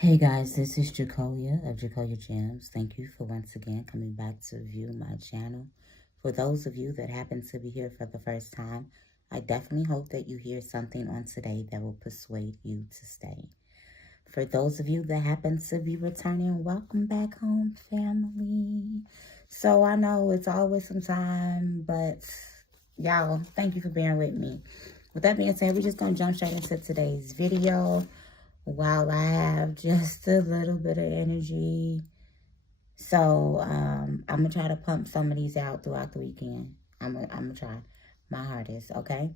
Hey guys, this is Jacolia of Jacolia Gems. Thank you for once again coming back to view my channel. For those of you that happen to be here for the first time, I definitely hope that you hear something on today that will persuade you to stay. For those of you that happen to be returning, welcome back home, family. So I know it's always some time, but y'all, thank you for bearing with me. With that being said, we're just going to jump straight into today's video. While I have just a little bit of energy. So I'm going to try to pump some of these out throughout the weekend. I'm gonna try my hardest, okay?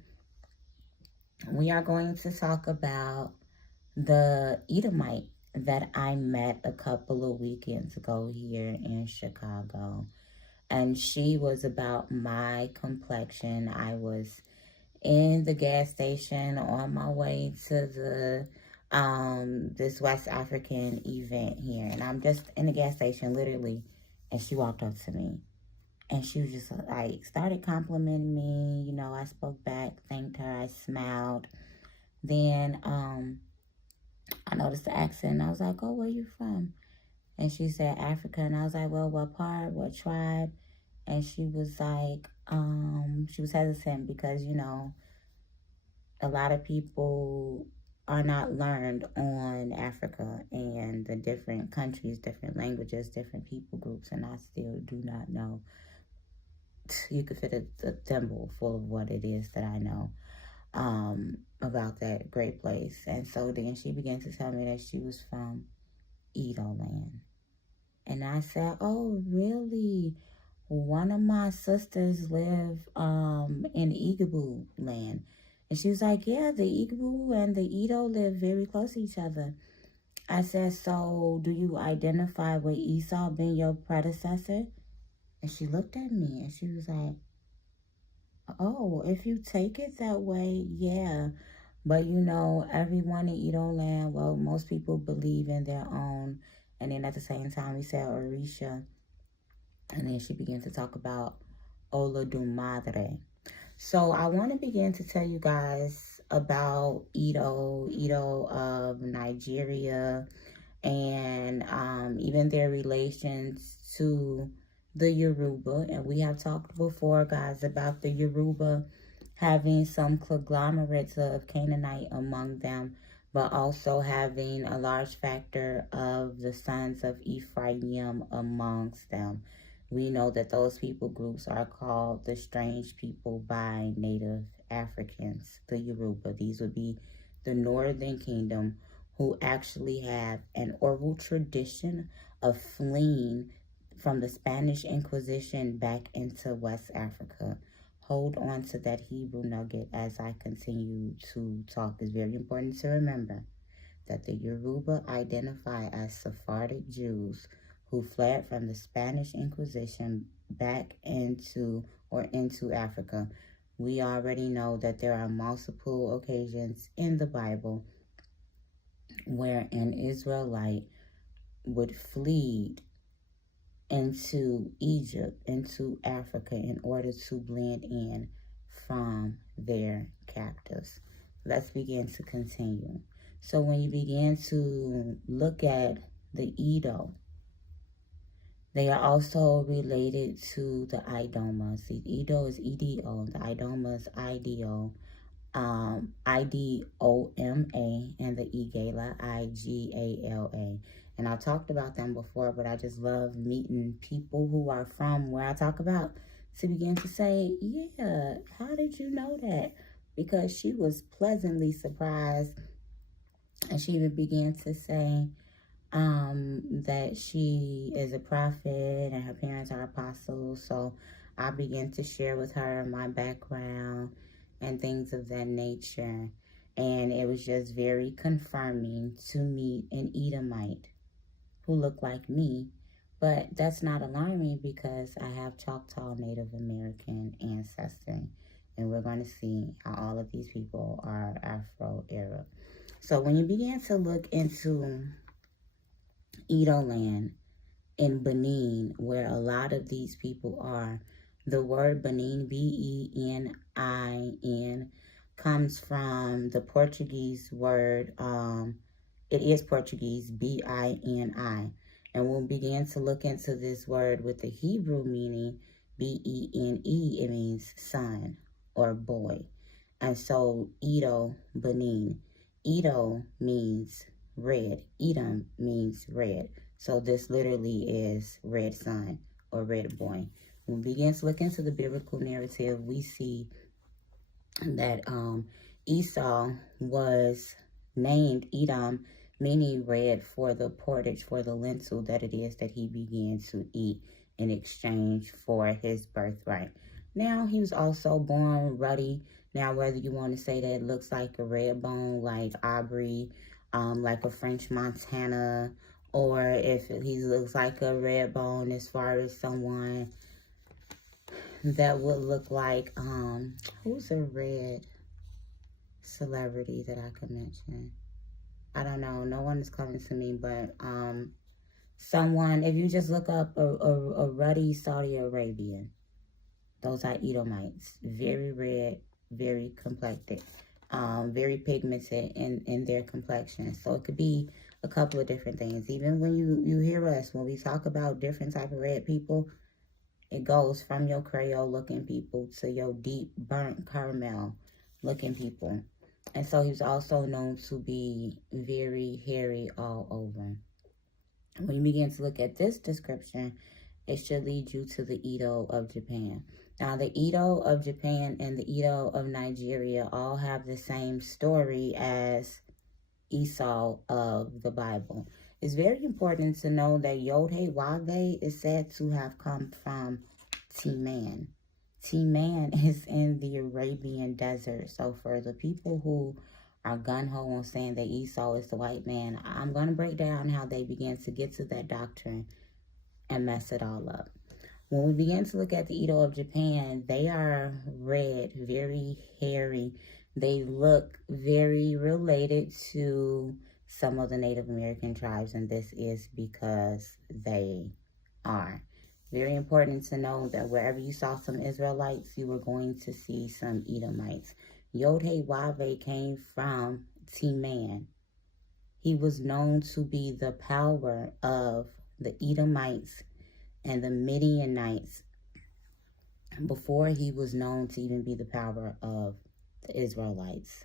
We are going to talk about the Edomite that I met a couple of weekends ago here in Chicago. And she was about my complexion. I was in the gas station on my way to the this West African event here, and I'm just in the gas station literally, and she walked up to me and she was just like started complimenting me. You know, I spoke back, thanked her, I smiled. Then I noticed the accent and I was like, oh, where you from? And she said Africa, and I was like, well, what part, what tribe? And she was like, she was hesitant because, you know, a lot of people are not learned on Africa and the different countries, different languages, different people groups, and I still do not know. You could fit a thimble full of what it is that I know about that great place. And so then she began to tell me that she was from Edo land. And I said, oh, really? One of my sisters live in Igbo land. And she was like, yeah, the Igbo and the Edo live very close to each other. I said, so do you identify with Esau being your predecessor? And she looked at me and she was like, oh, if you take it that way, yeah. But you know, everyone in Edo land, well, most people believe in their own. And then at the same time, we said Orisha. And then she began to talk about Madre. So I want to begin to tell you guys about Edo of Nigeria, and even their relations to the Yoruba. And we have talked before, guys, about the Yoruba having some conglomerates of Canaanite among them, but also having a large factor of the sons of Ephraim amongst them. We know that those people groups are called the strange people by Native Africans, the Yoruba. These would be the Northern Kingdom, who actually have an oral tradition of fleeing from the Spanish Inquisition back into West Africa. Hold on to that Hebrew nugget as I continue to talk. It's very important to remember that the Yoruba identify as Sephardic Jews who fled from the Spanish Inquisition back into Africa. We already know that there are multiple occasions in the Bible where an Israelite would flee into Egypt, into Africa, in order to blend in from their captives. Let's begin to continue. So when you begin to look at the Edo, they are also related to the Idomas. The Edo is EDO, the Idoma is IDO, IDOMA, and the Igala, IGALA. And I talked about them before, but I just love meeting people who are from where I talk about to begin to say, yeah, how did you know that? Because she was pleasantly surprised, and she would begin to say that she is a prophet and her parents are apostles. So I began to share with her my background and things of that nature. And it was just very confirming to meet an Edomite who looked like me. But that's not alarming because I have Choctaw Native American ancestry. And we're going to see how all of these people are Afro-Arab. So when you begin to look into Edo land in Benin, where a lot of these people are, the word Benin, B-E-N-I-N, comes from the Portuguese word It is Portuguese, B-I-N-I. And we'll begin to look into this word with the Hebrew meaning, B-E-N-E. It means son or boy. And so Edo, Benin. Edo means red. Edom means red. So this literally is red son or red boy. When we begin to look into the biblical narrative, we see that Esau was named Edom, meaning red, for the portage, for the lentil that it is that he began to eat in exchange for his birthright. Now, he was also born ruddy. Now, whether you want to say that it looks like a red bone, like Aubrey, like a French Montana, or if he looks like a red bone as far as someone that would look like, who's a red celebrity that I could mention? I don't know. No one is coming to me, but someone, if you just look up a ruddy Saudi Arabian, those are Edomites. Very red, very complected, very pigmented in their complexion. So it could be a couple of different things. Even when you hear us, when we talk about different type of red people, it goes from your Creole looking people to your deep burnt caramel looking people. And so he's also known to be very hairy all over. When you begin to look at this description, it should lead you to the Edo of Japan. Now, the Edo of Japan and the Edo of Nigeria all have the same story as Esau of the Bible. It's very important to know that Yod-Heh-Wav-Heh is said to have come from Teman. Teman is in the Arabian desert. So for the people who are gun-ho on saying that Esau is the white man, I'm going to break down how they began to get to that doctrine and mess it all up. When we begin to look at the Edo of Japan, they are red, very hairy. They look very related to some of the Native American tribes, and this is because they are. Very important to know that wherever you saw some Israelites, you were going to see some Edomites. Yod-Heh-Wav-Heh came from Teman. He was known to be the power of the Edomites and the Midianites before he was known to even be the power of the Israelites.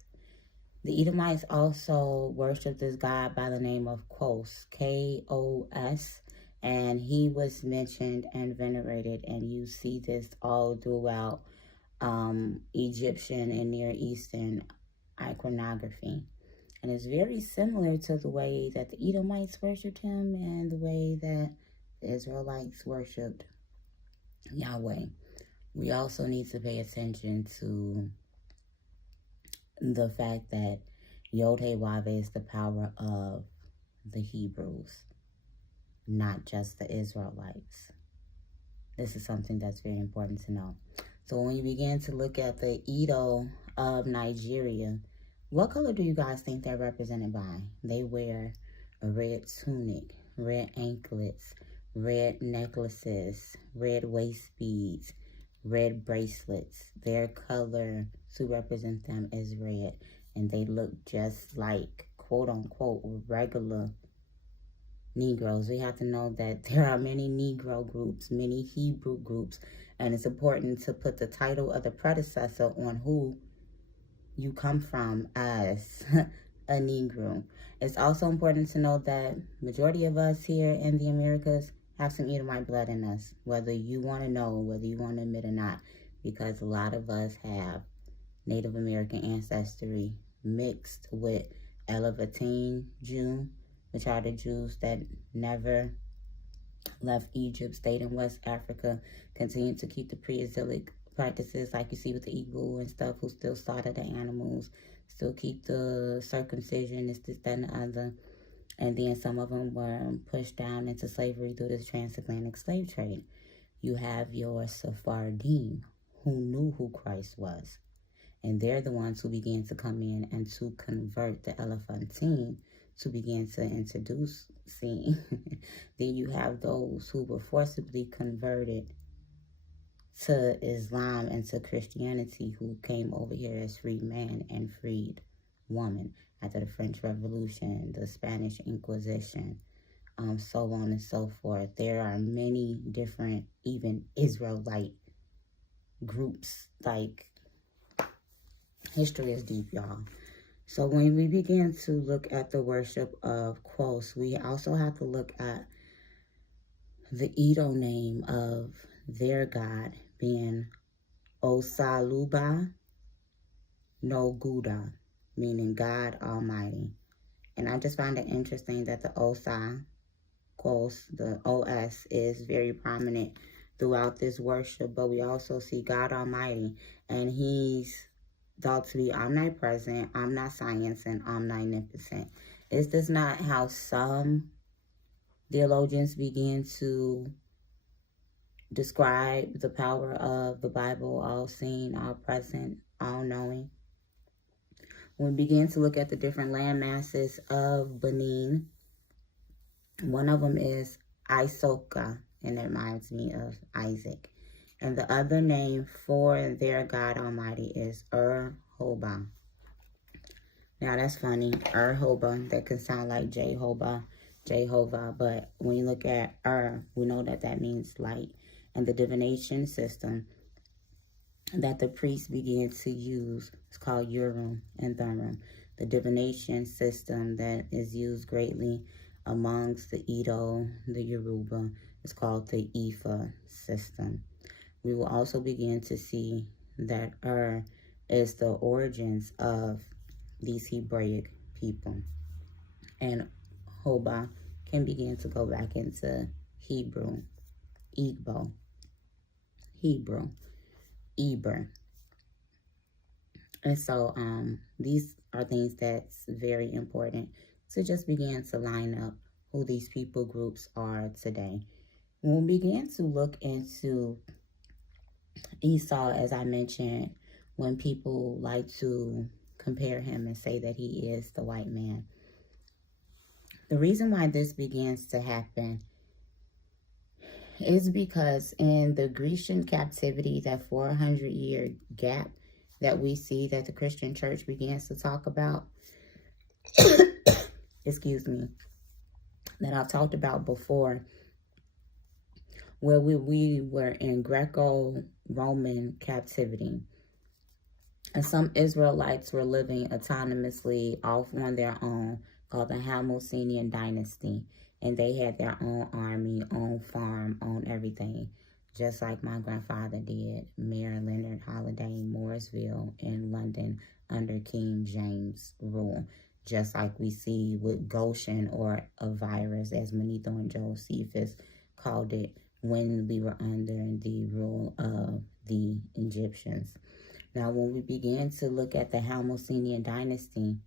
The Edomites also worshiped this god by the name of Kos, K-O-S, and he was mentioned and venerated, and you see this all throughout Egyptian and Near Eastern iconography. And it's very similar to the way that the Edomites worshipped him and the way that the Israelites worshipped Yahweh. We also need to pay attention to the fact that Yod-Heh-Wav-Heh is the power of the Hebrews, not just the Israelites. This is something that's very important to know. So when you begin to look at the Edo of Nigeria, what color do you guys think they're represented by? They wear a red tunic, red anklets, red necklaces, red waist beads, red bracelets. Their color to represent them is red, and they look just like, quote unquote, regular Negroes. We have to know that there are many Negro groups, many Hebrew groups, and it's important to put the title of the predecessor on who you come from as a Negro. It's also important to know that majority of us here in the Americas have some Edomite blood in us, whether you want to know, whether you want to admit or not, because a lot of us have Native American ancestry mixed with Elevatine Jew, which are the Jews that never left Egypt, stayed in West Africa, continued to keep the pre-exilic practices like you see with the Igbo and stuff, who still slaughter the animals, still keep the circumcision, this, that, and the other. And then some of them were pushed down into slavery through this transatlantic slave trade. You have your Sephardim, who knew who Christ was. And they're the ones who began to come in and to convert the Elephantine to begin to introduce sin. Then you have those who were forcibly converted to Islam and to Christianity, who came over here as freed man and freed woman. After the French Revolution, the Spanish Inquisition, so on and so forth. There are many different, even Israelite groups. Like, history is deep, y'all. So when we begin to look at the worship of Quos, we also have to look at the Edo name of their god being Osaluba no Guda, meaning God Almighty. And I just found it interesting that the Osa, Quos, the OS, is very prominent throughout this worship, but we also see God Almighty, and he's thought to be omnipresent, omniscience, and omnipotent. Is this not how some theologians begin to describe the power of the Bible, all seeing, all present, all knowing? When we begin to look at the different land masses of Benin, one of them is Isoka, and it reminds me of Isaac. And the other name for their God Almighty is Hoba. Now that's funny, Hoba, that can sound like Jehovah, but when you look at we know that that means light. And the divination system that the priests began to use is called Urim and Thummim. The divination system that is used greatly amongst the Edo, the Yoruba, is called the Ifa system. We will also begin to see that is the origins of these Hebraic people. And Hoba can begin to go back into Hebrew, Igbo, Hebrew, Eber. And so these are things that's very important to just begin to line up who these people groups are today. When we begin to look into Esau, as I mentioned, when people like to compare him and say that he is the white man, the reason why this begins to happen is because in the Grecian captivity, that 400-year gap that we see that the Christian church begins to talk about, excuse me, that I've talked about before, where we were in Greco-Roman captivity. And some Israelites were living autonomously off on their own, called the Hamilconian dynasty. And they had their own army, own farm, own everything. Just like my grandfather did, Mayor Leonard Holiday, Mooresville in London under King James rule. Just like we see with Goshen, or a virus, as Manetho and Josephus called it, when we were under the rule of the Egyptians. Now, when we began to look at the Hamilconian dynasty,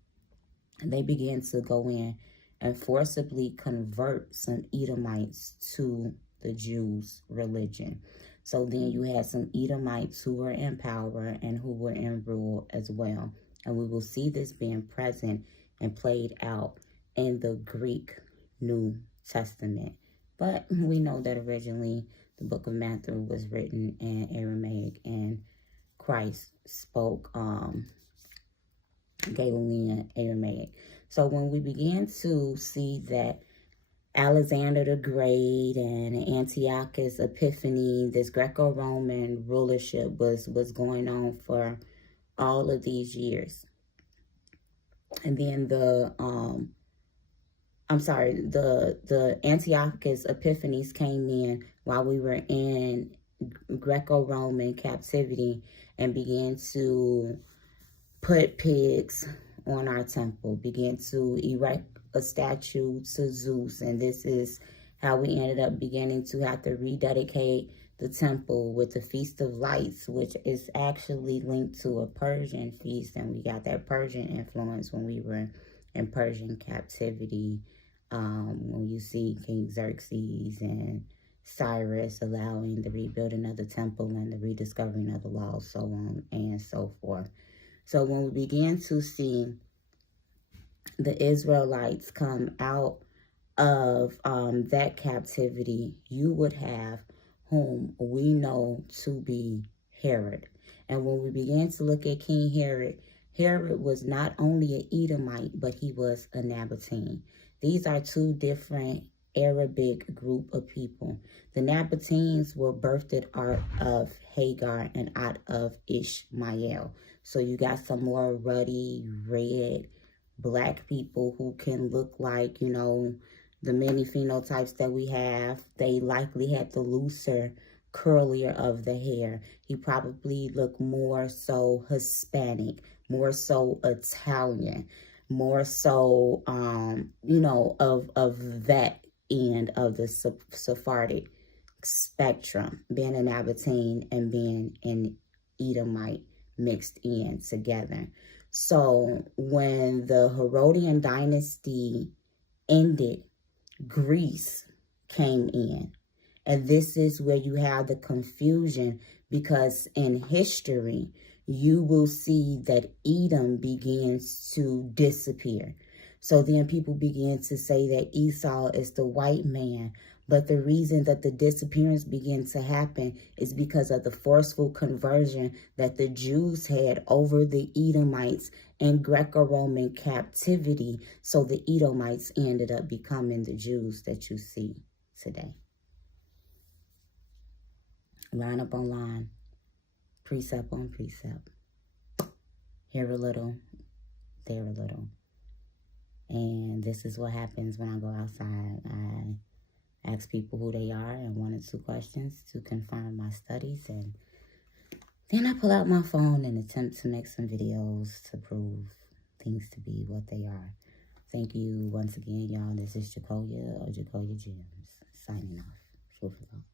they began to go in and forcibly convert some Edomites to the Jews' religion. So then you had some Edomites who were in power and who were in rule as well. And we will see this being present and played out in the Greek New Testament. But we know that originally the book of Matthew was written in Aramaic, and Christ spoke Galilean Aramaic. So when we began to see that Alexander the Great and Antiochus Epiphanes, this Greco-Roman rulership was going on for all of these years. And then the Antiochus Epiphanes came in while we were in Greco-Roman captivity and began to put pigs on our temple, began to erect a statue to Zeus. And this is how we ended up beginning to have to rededicate the temple with the Feast of Lights, which is actually linked to a Persian feast. And we got that Persian influence when we were in Persian captivity. When you see King Xerxes and Cyrus allowing the rebuilding of the temple and the rediscovering of the laws, so on and so forth. So when we began to see the Israelites come out of that captivity, you would have whom we know to be Herod. And when we began to look at King Herod, Herod was not only an Edomite, but he was a Nabatean. These are two different Arabic group of people. The Nabateans were birthed out of Hagar and out of Ishmael. So you got some more ruddy, red, black people who can look like, you know, the many phenotypes that we have. They likely had the looser, curlier of the hair. He probably looked more so Hispanic, more so Italian, more so, you know, of that end of the Sephardic spectrum, being an Nabatean and being an Edomite mixed in together. So when the Herodian dynasty ended, Greece came in. And this is where you have the confusion, because in history, you will see that Edom begins to disappear. So then people begin to say that Esau is the white man. But the reason that the disappearance began to happen is because of the forceful conversion that the Jews had over the Edomites in Greco-Roman captivity. So the Edomites ended up becoming the Jews that you see today. Line up on line, precept on precept. Here a little, there a little. And this is what happens when I go outside. I ask people who they are and 1 or 2 questions to confirm my studies. And then I pull out my phone and attempt to make some videos to prove things to be what they are. Thank you once again, y'all. This is Jacolia or Jacolia Gems, signing off. Food for thought.